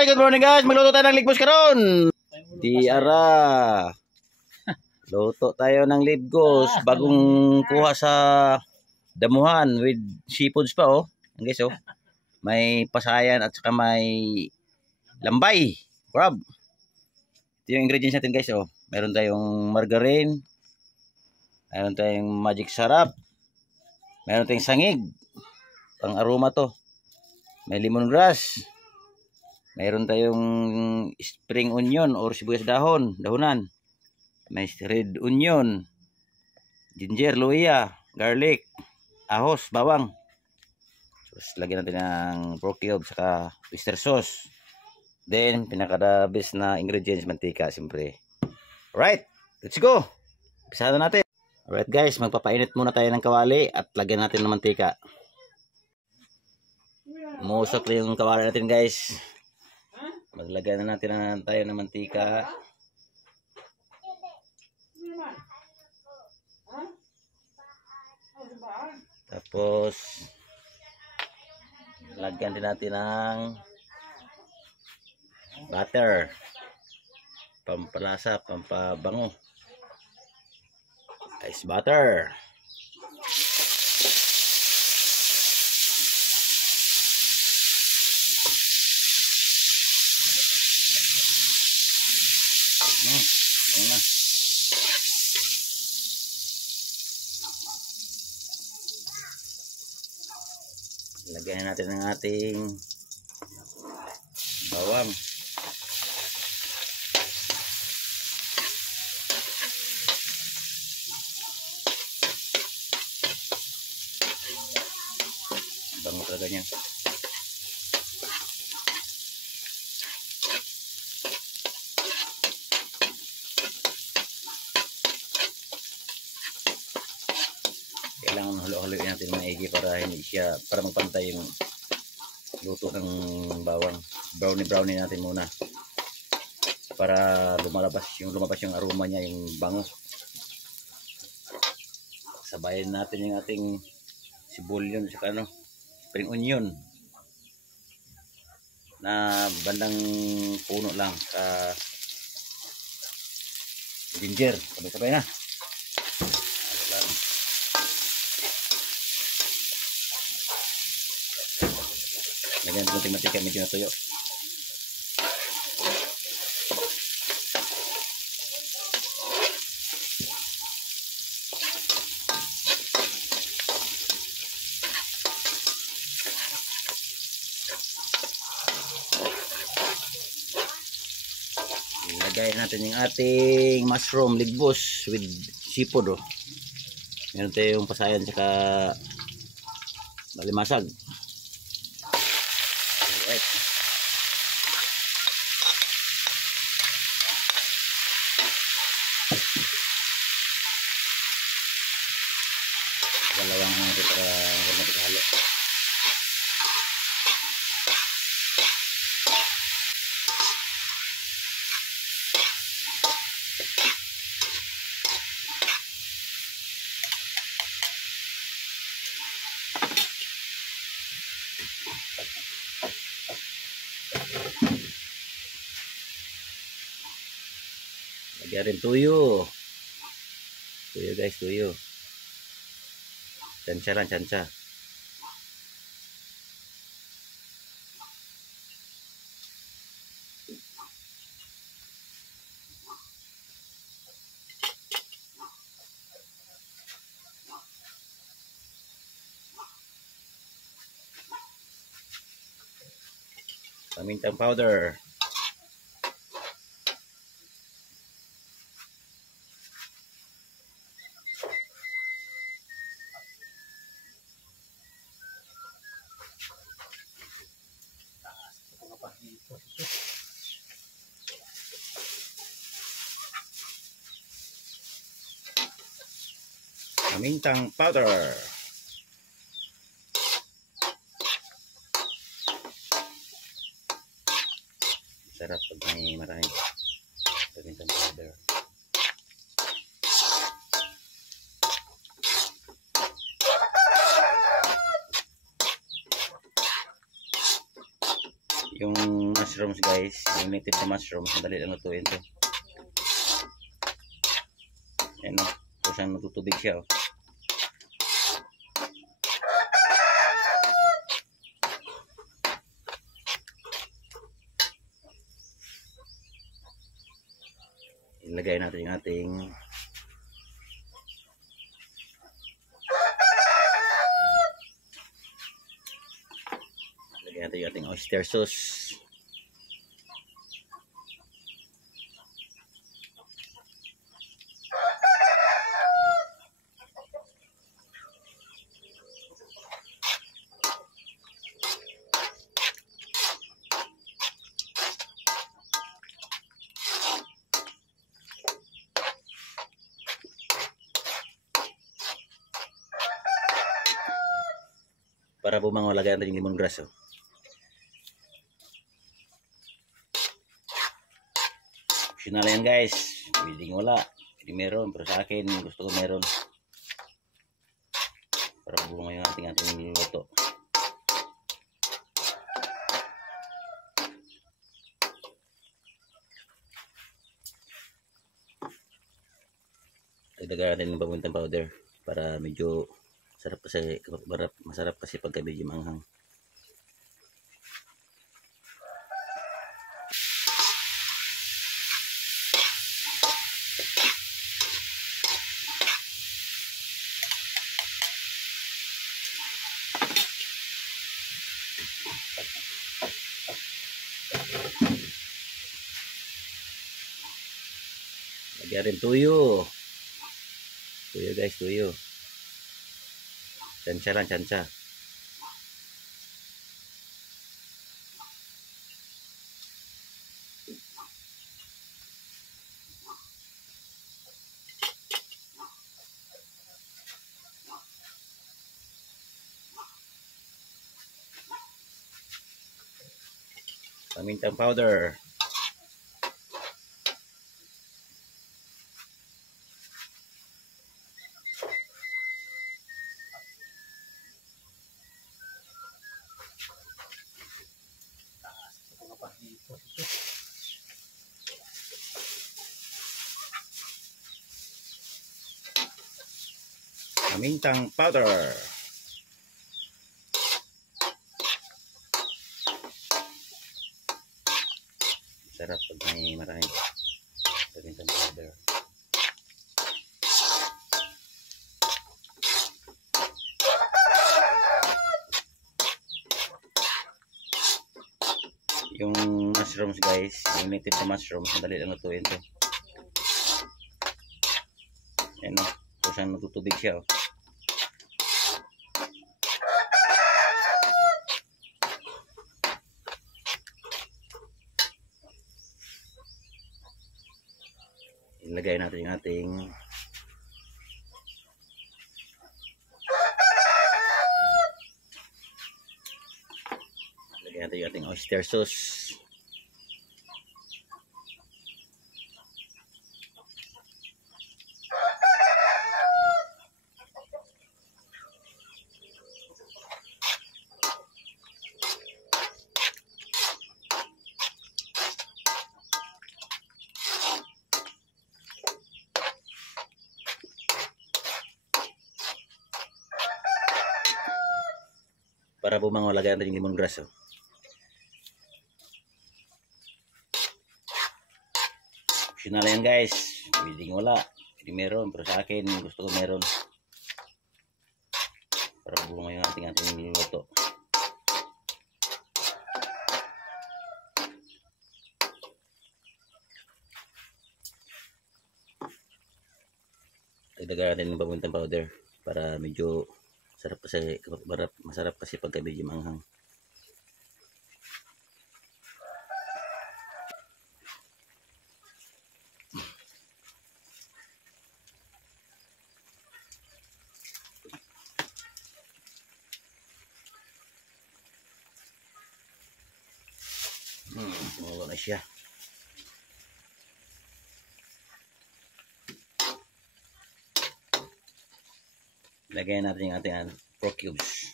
guys, good morning guys. Magluto tayo ng ligbos karon. Di ara. Luto tayo ng ligbos bagong kuha sa damuhan with seafoods pa oh. Guys oh. May pasayan at saka may lambay, crab. Ito yung ingredients natin guys oh. Meron tayong margarine. Meron tayong magic sarap. Meron tayong sangig. Pang aroma to. May lemongrass. Mayroon tayong spring onion or sibuyas dahonan. May red onion, ginger, luya, garlic, ahos, bawang. Tapos lagyan natin ng pork cube saka oyster sauce. Then pinaka best na ingredients, mantika siyempre. Alright, let's go. Umpisahan na natin. Alright guys, magpapainit muna tayo ng kawali at lagyan natin ng mantika. Umusok na yung kawali natin guys. Maglagay na natin tayo ng mantika. Tapos lagyan din natin ng butter. Pampalasa, pampabango. Ice butter. Lagyan natin ng ating bawang. Bango talaga niyan. Kailangan halo-haloin natin maigi para hindi siya, para magpantay yung luto ng bawang. Brownie natin muna para lumabas yung aroma niya, yung bango. Sabayin natin yung ating sibulyon saka spring onion na bandang puno lang, sa ginger. Sabay-sabay na. Lagyan natin mantika, medyo natuyo. Ilagay natin yung ating mushroom ligbos with seafood oh. Meron tayong pasayan saka balimasag. Right. Dalawang natin para magkahalo. Lagyan rin tuyo. Tuyo guys, tuyo. Tsansa lang, tsansa. Pamintang powder. Pamintang powder. Sarap pag may maraming pamintang powder. Yung mushrooms guys, yung native na mushrooms, madali lang lutuin to. Ayan o, so siyang natutubig siya o. Ilagay natin yung ating oyster sauce. Para bumango, lagyan natin yung lemongrass. Oh. Optional yan guys. Pwedeng wala. Pwedeng meron. Pero sa akin, gusto ko meron. Para bumango yung ating luto. Dagdagan natin ng pamuntang powder. Para medyo masarap kasi pagka medyo manghang. Lagyan rin tuyo. Tuyo guys, tuyo. Tsansa lang, tsansa. Pamintang powder. Pamintang powder. Sarap pag may maraming pamintang powder. Yung mushrooms guys, yung native na mushrooms, madali lang lutuin to. Ayan o, so siyang natutubig siya o. Ilagay natin yung ating oyster sauce. Para bumango, lagyan natin yung lemongrass. Oh. Optional yan guys. Pwedeng wala. Pwedeng meron. Pero sa akin, gusto ko meron. Para bumango yung ating luto. Dagdagan natin ng pamuntang powder. Para medyo masarap kasi pagka medyo manghang. Wala na siya. Lagyan natin yung ating pork cubes.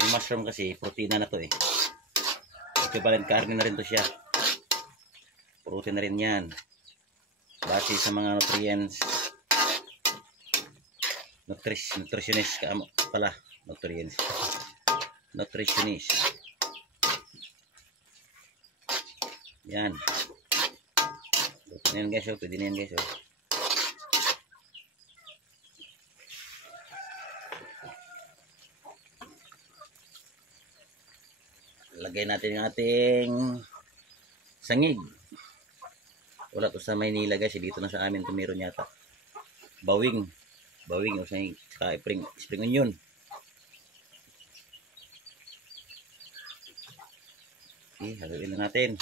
Yung mushroom kasi, protina na to eh. equivalent karne na rin to siya. Protein na rin yan. Base sa mga nutrients. Nutritionist ka pala. Nutrients. Nutritionist. Yan. Luto na yan guys. Oh. Pwede na yan guys. Oh. Lagay natin yung ating sangig. Wala to sa Maynila guys. Dito na sa amin ito meron yata. Bawing o sangig. Saka spring onion. Okay, haluin na natin.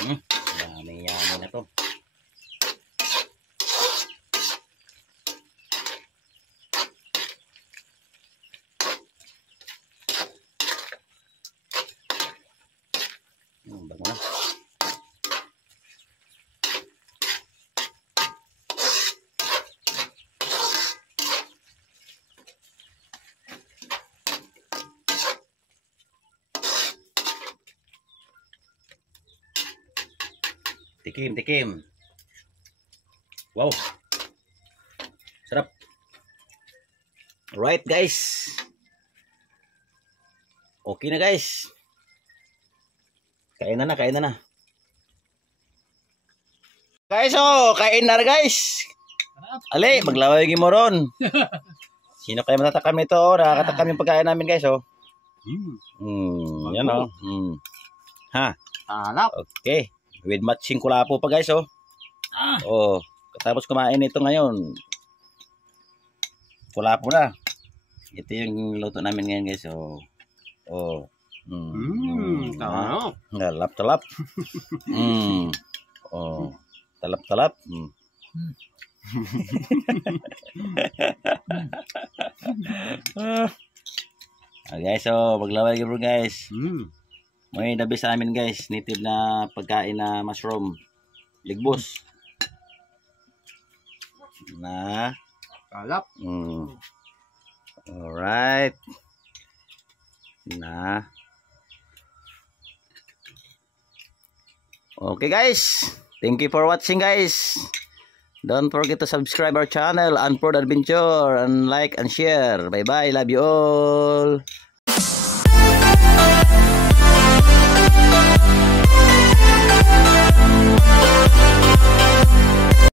Yummy na to. Bago na. Tikim. Wow. Sarap. Alright guys. Okay na guys. Kain na. Guys, kain na guys. Ali, maglaway mo ron. Sino kayo matatakam nito? Nakakatakam yung pagkain namin guys, oh. Yan, oh. Ha? Sarap. Okay. With matching kulapo pa guys, oh. Oh, katapos kumain ito ngayon. Kulapo na. Ito yung luto namin ngayon guys, oh. Oh. Talap. Oh. Talap. Guys, so maglaway bro guys. May dabi sa amin guys, native na pagkain na mushroom. Ligbos. Na. Kalap. Alright. Na. Okay guys. Thank you for watching guys. Don't forget to subscribe our channel, Unpoured Adventure, and like and share. Bye bye. Love you all.